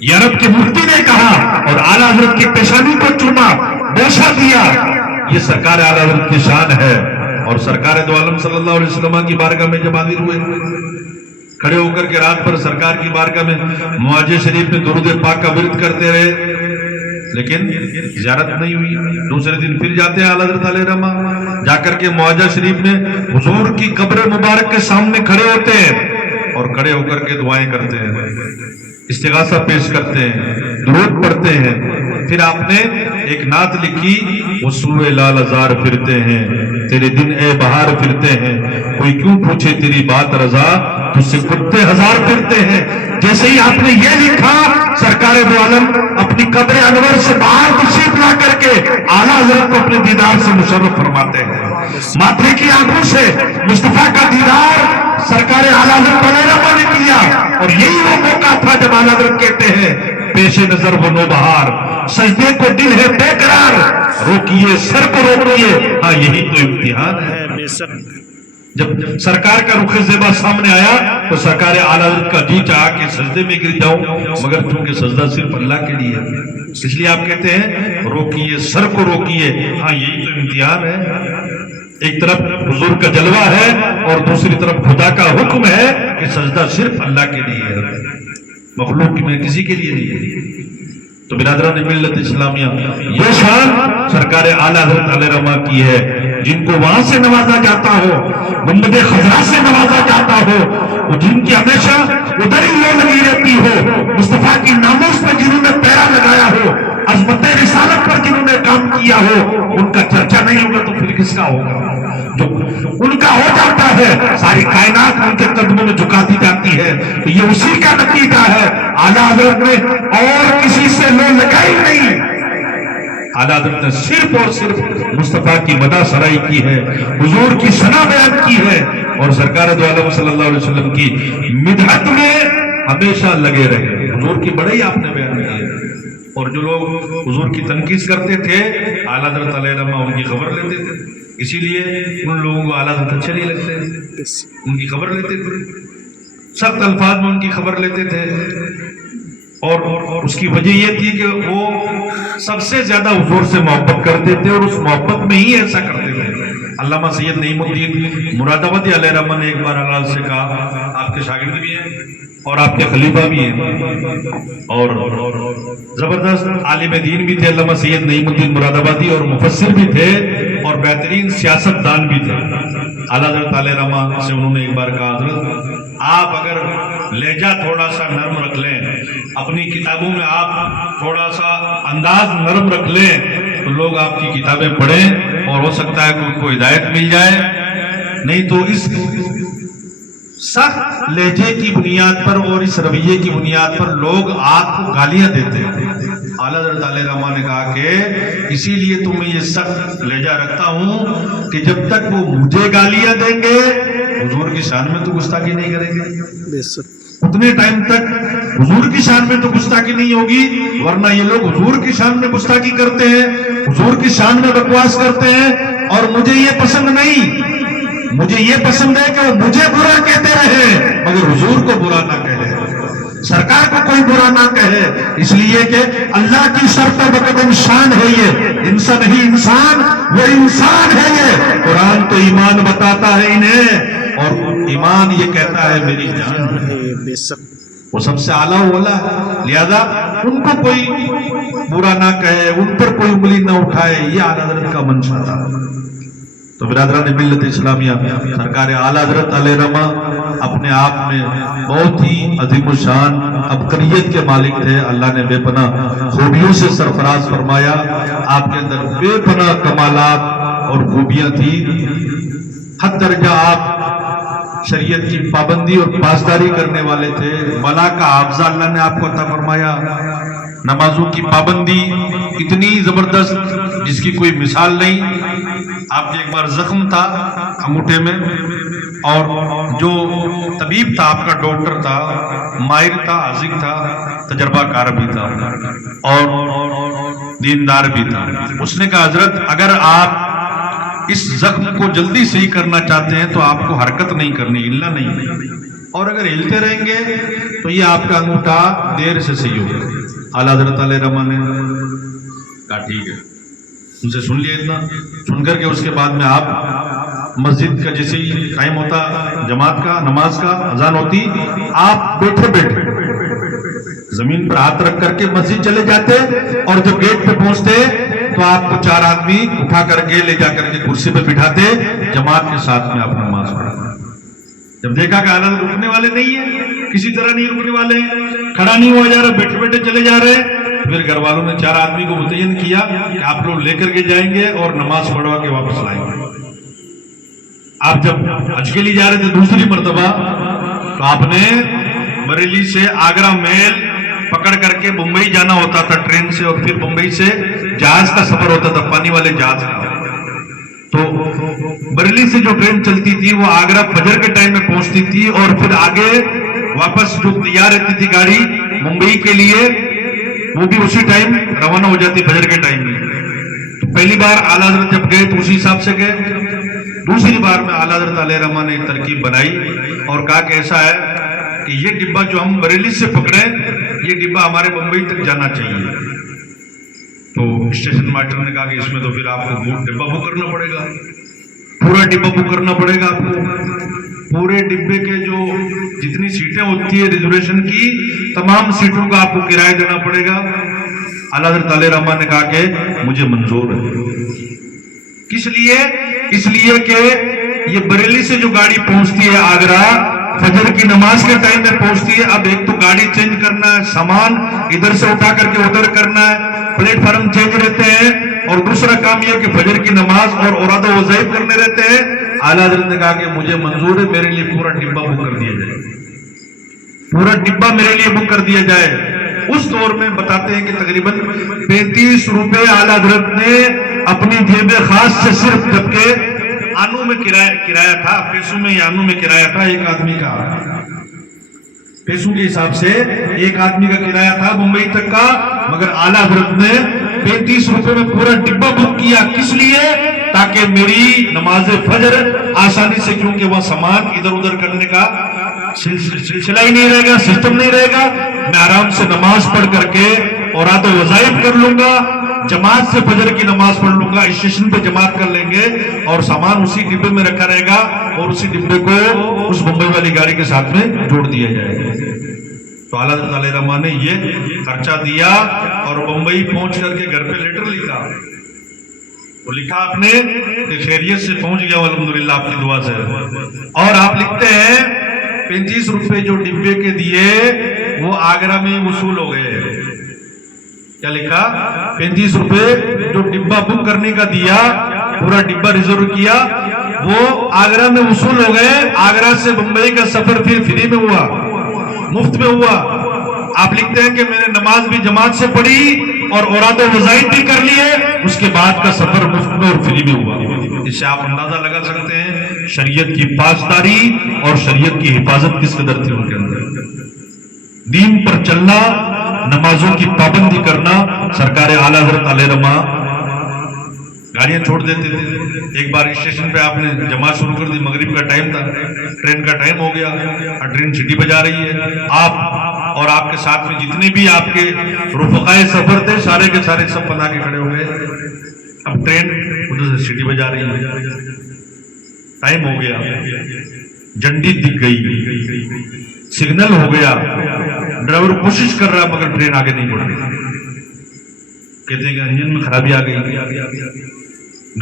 یہ عرب کے مفتی نے کہا اور اعلیٰ حضرت کی پیشانی کو چوما، بوسہ دیا. یہ سرکار اعلیٰ حضرت کی شان ہے. اور سرکار دو عالم صلی اللہ علیہ وسلم کی بارگاہ میں جب حاضر ہوئے، کھڑے ہو کر کے رات پر سرکار کی بارگاہ میں معاجے شریف میں درود پاک کا ورد کرتے رہے، لیکن زیارت نہیں ہوئی. دوسرے دن پھر جاتے ہیں اعلیٰ حضرت علیہ رحمہ، جا کر کے معاجہ شریف میں حضور کی قبر مبارک کے سامنے کھڑے ہوتے ہیں اور کھڑے ہو کر کے دعائیں کرتے ہیں، استغاثہ پیش کرتے ہیں، درود پڑھتے ہیں. پھر آپ نے ایک نعت لکھی، وہ سوئے لال ازار پھرتے ہیں تیرے دن اے بہار پھرتے ہیں، کوئی کیوں پوچھے تیری بات رضا تجھ سے کتے ہزار پھرتے ہیں. جیسے ہی آپ نے یہ لکھا، سرکار دو عالم اپنی قبر انور سے باہر تشریف لا کر کے اعلیٰ حضرت کو اپنے دیدار سے مشرف فرماتے ہیں. ماتھے کی آنکھوں سے مصطفیٰ کا دیدار سرکار اعلیٰ حضرت علیہ رحمہ نے کیا، اور یہی وہ موقع تھا جب اعلیٰ حضرت کہتے ہیں پیش نظر وہ نوبہار، سجدے کو دل ہے بے قرار، روکیے سر کو روکیے، ہاں یہی تو امتحان ہے. جب سرکار کا رخ زیبا سامنے آیا تو سرکار اعلیٰ حضرت کا جی چاہا کہ سجدے میں گر جاؤں، مگر چونکہ سجدہ صرف اللہ کے لیے ہے، اس لیے آپ کہتے ہیں روکیے سر کو روکیے، ہاں یہی تو امتحان ہے. ایک طرف حضور کا جلوہ ہے اور دوسری طرف خدا کا حکم ہے کہ سجدہ صرف اللہ کے لیے ہے، مخلوق میں کسی کے لیے نہیں. تو برادران ملت اسلامیہ، یہ شان سرکار اعلیٰ حضرت علیہ رحمہ کی ہے، جن کو وہاں سے نوازا جاتا ہو، گنبد خضرا سے نوازا جاتا ہو، جن کی ہمیشہ ادھر ہی لو لگی رہتی ہو، مصطفیٰ کی ناموس پر جنہوں نے پیرا لگایا ہو، عظمت رسالت پر جنہوں نے کام کیا ہو، ان کا چرچا نہیں ہوگا تو پھر کس کا ہوگا؟ جو ان کا ہو جاتا ہے ساری کائنات ان کے قدموں میں جھکا دی جاتی ہے. تو یہ اسی کا نتیجہ ہے. اعلیٰ حضرت نے اور کسی سے لو لگائی نہیں، اعلیٰ حضرت نے صرف اور صرف مصطفیٰ کی مدح سرائی کی ہے، حضور کی ثنا بیان کی ہے، اور سرکار دو عالم صلی اللہ علیہ وسلم کی مدحت میں ہمیشہ لگے رہے. حضور کی بڑائی آپ نے بیان کی ہے. اور جو لوگ حضور کی تنقید کرتے تھے، اعلیٰ حضرت علیہ رحمہ ان کی خبر لیتے تھے، اسی لیے ان لوگوں کو اعلیٰ حضرت اچھے نہیں لگتے، ان کی خبر لیتے تھے، سخت الفاظ میں ان کی خبر لیتے تھے. اور اس کی وجہ یہ تھی کہ وہ سب سے زیادہ حضور سے محبت کرتے تھے اور اس محبت میں ہی ایسا کرتے تھے. علامہ سید نعیم الدین مراد آبادی علیہ رحمہ نے ایک بار اعلیٰ سے کہا، آپ کے شاگرد بھی ہیں اور آپ کے خلیفہ بھی ہیں اور زبردست عالم دین بھی تھے علامہ سید نعیم الدین مراد آبادی، اور مفسر بھی تھے اور بہترین سیاست دان بھی تھے۔ اعلیٰ حضرت علیہ رحمہ سے انہوں نے ایک بار کہا، حضرت آپ اگر لہجہ تھوڑا سا نرم رکھ لیں، اپنی کتابوں میں آپ تھوڑا سا انداز نرم رکھ لیں تو لوگ آپ کی کتابیں پڑھیں اور ہو سکتا ہے کہ ان کو ہدایت مل جائے، نہیں تو اس سخت لہجے کی بنیاد پر اور اس رویے کی بنیاد پر لوگ آپ کو گالیاں دیتے ہیں۔ اعلیٰ حضرت علیہ رحمہ نے کہا کہ اسی لیے تو میں یہ سخت لہجہ رکھتا ہوں کہ جب تک وہ مجھے گالیاں دیں گے حضور کی شان میں تو گستاخی نہیں کریں گے، اتنے ٹائم تک حضور کی شان میں تو گستاخی نہیں ہوگی، ورنہ یہ لوگ حضور کی شان میں گستاخی کرتے ہیں، حضور کی شان میں بکواس کرتے ہیں، اور مجھے یہ پسند نہیں۔ مجھے یہ پسند ہے کہ وہ مجھے برا کہتے رہے مگر حضور کو برا نہ کہے، سرکار کو کوئی برا نہ کہے، اس لیے کہ اللہ کی شرط بقدم شان ہے یہ، انسان نہیں انسان، وہ انسان ہے یہ۔ قرآن تو ایمان بتاتا ہے انہیں، اور ایمان یہ کہتا ہے میری جان ہے، وہ سب سے اعلیٰ اولا ہے، لہذا ان کو کوئی برا نہ کہے، ان پر کوئی انگلی نہ اٹھائے، یہ اعلیٰ حضرت کا منشا تھا۔ تو برادران ملت اسلامیہ، سرکار اعلیٰ حضرت علیہ رحمہ اپنے آپ میں بہت ہی عظیم الشان عبقریت کے مالک تھے۔ اللہ نے بے پناہ خوبیوں سے سرفراز فرمایا، آپ کے اندر بے پناہ کمالات اور خوبیاں تھی، حد درجہ آپ شریعت کی پابندی اور پاسداری کرنے والے تھے، بلا کا حافظہ اللہ نے آپ کو عطا فرمایا، نمازوں کی پابندی اتنی زبردست جس کی کوئی مثال نہیں۔ آپ کے ایک بار زخم تھا انگوٹھے میں، اور جو طبیب تھا آپ کا ڈاکٹر تھا، ماہر تھا، حاذق تھا، تجربہ کار بھی تھا اور دیندار بھی تھا۔ اس نے کہا حضرت اگر آپ اس زخم کو جلدی صحیح کرنا چاہتے ہیں تو آپ کو حرکت نہیں کرنی، ہلنا نہیں، اور اگر ہلتے رہیں گے تو یہ آپ کا انگوٹھا دیر سے صحیح ہوگا۔ اعلیٰ حضرت علیہ رحمہ نے کہا ٹھیک ہے، ان سے سن لیا اتنا، سن کر کے اس کے بعد میں آپ مسجد کا جیسے ہی ٹائم ہوتا جماعت کا، نماز کا اذان ہوتی، آپ بیٹھے بیٹھے زمین پر ہاتھ رکھ کر کے مسجد چلے جاتے، اور جب گیٹ پہ پہنچتے تو آپ کو 4 آدمی اٹھا کر کے لے جا کر کے کرسی پہ بٹھاتے، جماعت کے ساتھ میں آپ نماز پڑھا۔ جب دیکھا کہ حالات رکنے والے نہیں ہیں، کسی طرح نہیں رکنے والے ہیں، کھڑا نہیں ہوا جا رہا، بیٹھے بیٹھے چلے جا رہے ہیں، پھر گھر والوں نے 4 آدمی کو متعین کیا کہ آپ لوگ لے کر کے جائیں گے اور نماز پڑھوا کے واپس لائیں گے۔ آپ جب حج کے لیے جا رہے تھے دوسری مرتبہ، تو آپ نے بریلی سے آگرہ میل پکڑ کر کے بمبئی جانا ہوتا تھا ٹرین سے، اور پھر بمبئی سے جہاز کا سفر ہوتا تھا، پانی والے جہاز کا۔ تو بریلی سے جو ٹرین چلتی تھی وہ آگرہ فجر کے ٹائم میں پہنچتی تھی، اور پھر آگے واپس جو تیار رہتی تھی گاڑی ممبئی کے لیے، وہ بھی اسی ٹائم روانہ ہو جاتی فجر کے ٹائم میں۔ تو پہلی بار اعلیٰ حضرت جب گئے تو اسی حساب سے گئے، دوسری بار میں اعلیٰ حضرت علیہ رحمہ نے ایک ترکیب بنائی اور کہا کہ ایسا ہے کہ یہ ڈبہ جو ہم بریلی سے پکڑے، یہ ڈبہ ہمارے بمبئی تک جانا چاہیے۔ تو اسٹیشن ماسٹر نے کہا کہ اس میں تو پھر آپ کو ڈبہ بک کرنا پڑے گا، پورا ڈبہ بک کرنا پڑے گا آپ کو، پورے ڈبے کے جو جتنی سیٹیں ہوتی ہے ریزرویشن کی، تمام سیٹوں کا آپ کو کرایہ دینا پڑے گا۔ اعلیٰ حضرت علیہ رحمہ نے کہا کہ مجھے منظور ہے۔ کس لیے؟ اس لیے کہ یہ بریلی سے جو گاڑی پہنچتی ہے آگرہ، فجر کی نماز کے ٹائم میں پہنچتی ہے، اب ایک تو گاڑی چینج کرنا ہے، سامان ادھر سے اٹھا کر کے ادھر کرنا ہے، پلیٹ فارم چینج رہتے ہیں، اور دوسرا کام یہ کہ فجر کی نماز اور اوراد و وظائف کرنے رہتے ہیں۔ اعلیٰ حضرت نے کہا کہ مجھے منظور ہے، میرے لیے پورا ڈبہ بک کر دیا جائے، پورا ڈبہ میرے لیے بک کر دیا جائے۔ اس دور میں بتاتے ہیں کہ تقریباً 35 روپے اعلیٰ حضرت نے اپنی جیب خاص سے، صرف جبکہ آنوں میں کرایہ تھا، پیسوں میں آنوں میں کرایہ تھا ایک آدمی کا، پیسوں کے حساب سے ایک آدمی کا کرایہ تھا ممبئی تک کا، مگر اعلیٰ حضرت نے 35 روپے میں پورا ڈبہ بک کیا۔ کس لیے؟ تاکہ میری نماز فجر آسانی سے، کیونکہ وہ سامان ادھر ادھر کرنے کا سلسلہ ہی نہیں رہے گا، سسٹم نہیں رہے گا، میں آرام سے نماز پڑھ کر کے اوراد و وظائف کر لوں گا، جماعت سے فجر کی نماز پڑھ لوں گا، اسٹیشن پہ جماعت کر لیں گے، اور سامان اسی ڈبے میں رکھا رہے گا، اور اسی ڈبے کو اس بمبئی والی گاڑی کے ساتھ میں جوڑ دیا جائے گا۔ تو اعلیٰ حضرت علیہ رحمٰ نے یہ خرچہ دیا اور بمبئی پہنچ کر کے گھر پہ لیٹر لکھا. تو لکھا آپ نے کہ خیریت سے پہنچ گیا الحمدللہ آپ کی دعا سے. اور آپ لکھتے ہیں 35 روپے جو ڈبے کے دیے وہ آگرہ میں وصول ہو گئے. کیا لکھا؟ 35 روپے جو ڈبہ بک کرنے کا دیا, پورا ڈبہ ریزرو کیا, وہ آگرہ میں وصول ہو گئے. آگرہ سے بمبئی کا سفر پھر فری میں ہوا, مفت میں ہوا. آپ لکھتے ہیں کہ میں نے نماز بھی جماعت سے پڑھی اور اوراد و وظائف بھی کر لیے, اس کے بعد کا سفر مفت میں اور فری میں ہوا. اس سے آپ اندازہ لگا سکتے ہیں شریعت کی پاسداری اور شریعت کی حفاظت کس قدر تھی ان کے اندر. دین پر چلنا, نمازوں کی پابندی کرنا. سرکار اعلیٰ حضرت علیہ رحمٰ گاڑیاں چھوڑ دیتے تھے. ایک بار اسٹیشن پہ آپ نے جماعت شروع کر دی, مغرب کا ٹائم تھا, ٹرین کا ٹائم ہو گیا, ٹرین سٹی بجا رہی ہے. آپ اور آپ کے ساتھ میں جتنے بھی آپ کے رفقائے سفر تھے سارے کے سارے سب بنا کے کھڑے ہو گئے. اب ٹرین ادھر سے سٹی بجا رہی ہے, ٹائم ہو گیا, جھنڈی دکھ گئی, سگنل ہو گیا, ڈرائیور کوشش کر رہا مگر ٹرین آگے نہیں بڑھ رہی. کہتے ہیں کہ انجن میں خرابی آ گئی.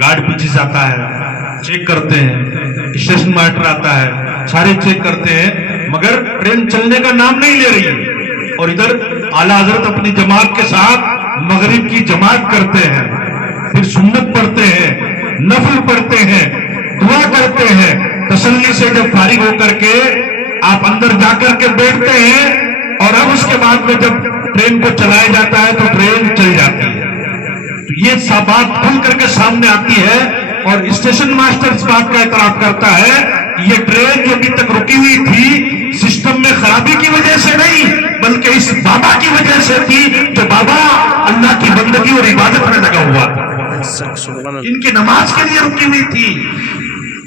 گارڈ پیچھے سے آتا ہے, چیک کرتے ہیں, اسٹیشن ماسٹر آتا ہے, سارے چیک کرتے ہیں مگر ٹرین چلنے کا نام نہیں لے رہی. اور ادھر اعلیٰ حضرت اپنی جماعت کے ساتھ مغرب کی جماعت کرتے ہیں, پھر سنت پڑھتے ہیں, نفل پڑھتے ہیں, دعا کرتے ہیں. تسلی سے جب فارغ ہو کر کے آپ اندر جا کر کے بیٹھتے ہیں اور اب اس کے بعد میں جب ٹرین کو چلایا جاتا ہے تو ٹرین چل جاتی ہے. تو یہ بات کھل کر کے سامنے آتی ہے اور اسٹیشن ماسٹر اس بات کا اعتراف کرتا ہے کہ یہ ٹرین جو ابھی تک رکی ہوئی تھی سسٹم میں خرابی کی وجہ سے نہیں بلکہ اس بابا کی وجہ سے تھی جو بابا اللہ کی بندگی اور عبادت میں لگا ہوا تھا. ان کی نماز کے لیے رکی ہوئی تھی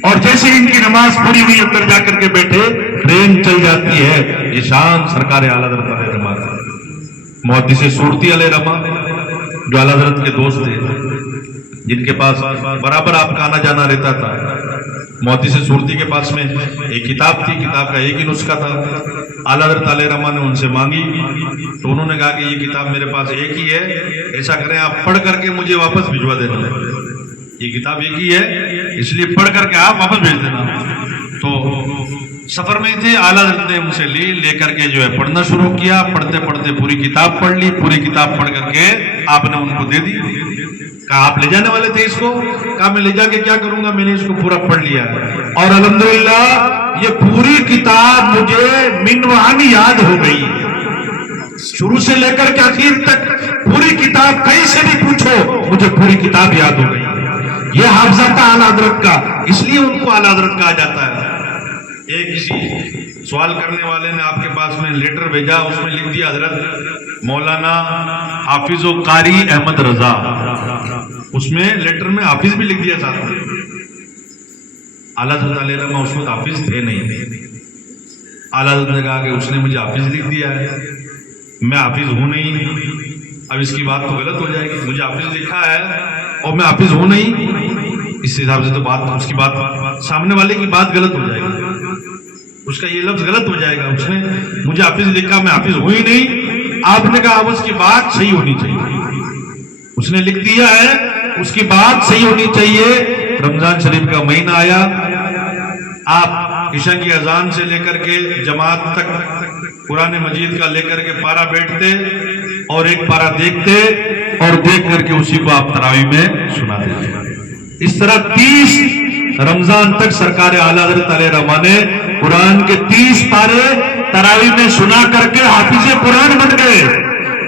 اور جیسے ان کی نماز پوری ہوئی اندر جا کر کے بیٹھے ٹرین چل جاتی ہے. یہ شان سرکار اعلیٰ حضرت علیہ رحمٰ. محدث صورتی علیہ رحمٰ جو اعلیٰ حضرت کے دوست تھے, جن کے پاس برابر آپ کا آنا جانا رہتا تھا. محدث صورتی کے پاس میں ایک کتاب تھی, کتاب کا ایک ہی نسخہ تھا. اعلیٰ حضرت علیہ رحمٰ نے ان سے مانگی تو انہوں نے کہا کہ یہ کتاب میرے پاس ایک ہی ہے, ایسا کریں آپ پڑھ کر کے مجھے واپس بھجوا دینا. یہ کتاب ایک ہی ہے اس لیے پڑھ کر کے آپ واپس بھیج دینا. تو سفر میں تھے, اعلیٰ حضرت نے ان سے لے کر کے جو ہے پڑھنا شروع کیا. پڑھتے پڑھتے پوری کتاب پڑھ لی. پوری کتاب پڑھ کر کے آپ نے ان کو دے دی. کہا آپ لے جانے والے تھے اس کو؟ کہا میں لے جا کے کیا کروں گا, میں نے اس کو پورا پڑھ لیا اور الحمدللہ یہ پوری کتاب مجھے منوان یاد ہو گئی. شروع سے لے کر کے آخر تک پوری کتاب کہیں سے بھی پوچھو مجھے پوری کتاب یاد ہو گئی. یہ حافظہ تھا اعلیٰ حضرت کا, اس لیے ان کو اعلیٰ حضرت کہا جاتا ہے. ایک کسی سوال کرنے والے نے آپ کے پاس میں لیٹر بھیجا, اس میں لکھ دیا حضرت مولانا حافظ و قاری احمد رضا. اس میں لیٹر میں حافظ بھی لکھ دیا ساتھ میں. اعلیٰ حضرت علیہ رحمٰ اس وقت حافظ تھے نہیں. اعلیٰ حضرت نے کہا کہ اس نے مجھے حافظ لکھ دیا ہے, میں حافظ ہوں نہیں. اب اس کی بات تو غلط ہو جائے گی. مجھے حافظ لکھا ہے اور میں حافظ ہوں نہیں, اس حساب سے تو بات اس کی بات سامنے والے کی بات غلط ہو جائے گی, اس کا یہ لفظ غلط ہو جائے گا. اس نے مجھے حافظ لکھا, میں حافظ ہوں ہی نہیں. آپ نے کہا اب اس کی بات صحیح ہونی چاہیے. اس نے لکھ دیا ہے, اس کی بات صحیح ہونی چاہیے. رمضان شریف کا مہینہ آیا, آپ عشاء کی اذان سے لے کر کے جماعت تک قرآن مجید کا لے کر کے پارا بیٹھتے اور ایک پارا دیکھتے اور دیکھ کر کے اسی کو آپ تراویح میں سناتے. اس طرح 30 رمضان تک سرکار اعلیٰ حضرت علیہ رحمٰ نے قرآن کے 30 پارے تراویح میں سنا کر کے حافظ قرآن بن گئے.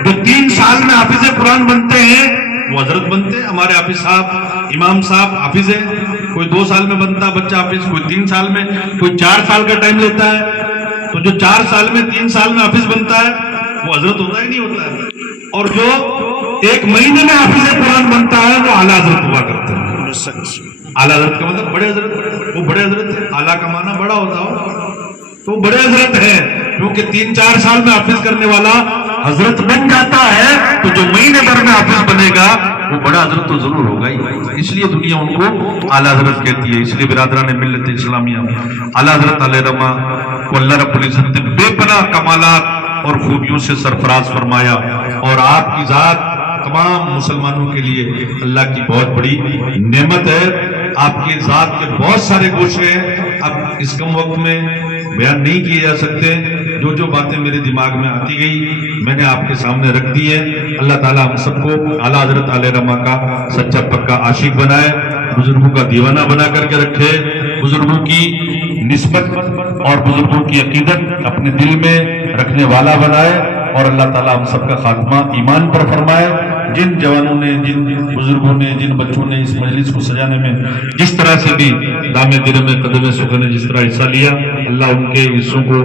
جو 3 سال میں حافظ قرآن بنتے ہیں وہ حضرت بنتے ہیں. ہمارے حافظ صاحب, امام صاحب حافظ ہیں. کوئی 2 سال میں بنتا بچہ حافظ, کوئی 3 سال میں, کوئی 4 سال کا ٹائم لیتا ہے. تو جو 4 سال میں 3 سال میں حافظ بنتا ہے وہ حضرت ہوتا ہی نہیں ہوتا ہے. اور جو 1 مہینے میں حافظ قرآن بنتا ہے وہ اعلیٰ حضرت ہوا کرتے ہیں. اعلیٰ حضرت کا مطلب بڑے حضرت, وہ بڑے حضرت. اعلیٰ کا معنی بڑا ہوتا ہو تو بڑے حضرت ہے, کیونکہ 3-4 سال میں حافظ کرنے والا حضرت بن جاتا ہے تو جو مہینے بھر میں حافظ بنے گا وہ بڑا حضرت تو ضرور ہوگا ہی. اس لیے دنیا ان کو اعلیٰ حضرت کہتی ہے. اس لیے برادران ملت اسلامیہ اعلیٰ حضرت علیہ رحمٰ کو اللہ رب العزت نے بے پناہ کمالات اور خوبیوں سے سرفراز فرمایا، اور آپ کی ذات تمام مسلمانوں کے لیے اللہ کی بہت بڑی نعمت ہے۔ آپ کی ذات کے بہت سارے گوشے ہیں، اب اس کم وقت میں بیان نہیں کیے جا سکتے۔ جو باتیں میرے دماغ میں آتی گئی میں نے آپ کے سامنے رکھ دی ہے۔ اللہ تعالیٰ ہم سب کو اعلیٰ حضرت علیہ رحمہ کا سچا پکا عاشق بنائے، بزرگوں کا دیوانہ بنا کر کے رکھے، بزرگوں کی نسبت اور بزرگوں کی عقیدت اپنے دل میں رکھنے والا بنائے، اور اللہ تعالیٰ ہم سب کا خاتمہ ایمان پر فرمائے۔ جن جوانوں نے، جن بزرگوں نے، جن بچوں نے اس مجلس کو سجانے میں جس طرح سے بھی دامِ دل میں قدم سخن نے جس طرح حصہ لیا، اللہ ان کے حصوں کو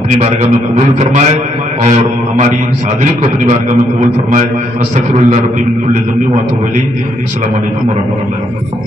اپنی بارگاہ میں قبول فرمائے اور ہماری اس حاضری کو اپنی بارگاہ میں قبول فرمائے۔ استغفر اللہ ربی من کل ذنب واتوب الیہ۔ السلام علیکم ورحمۃ اللہ۔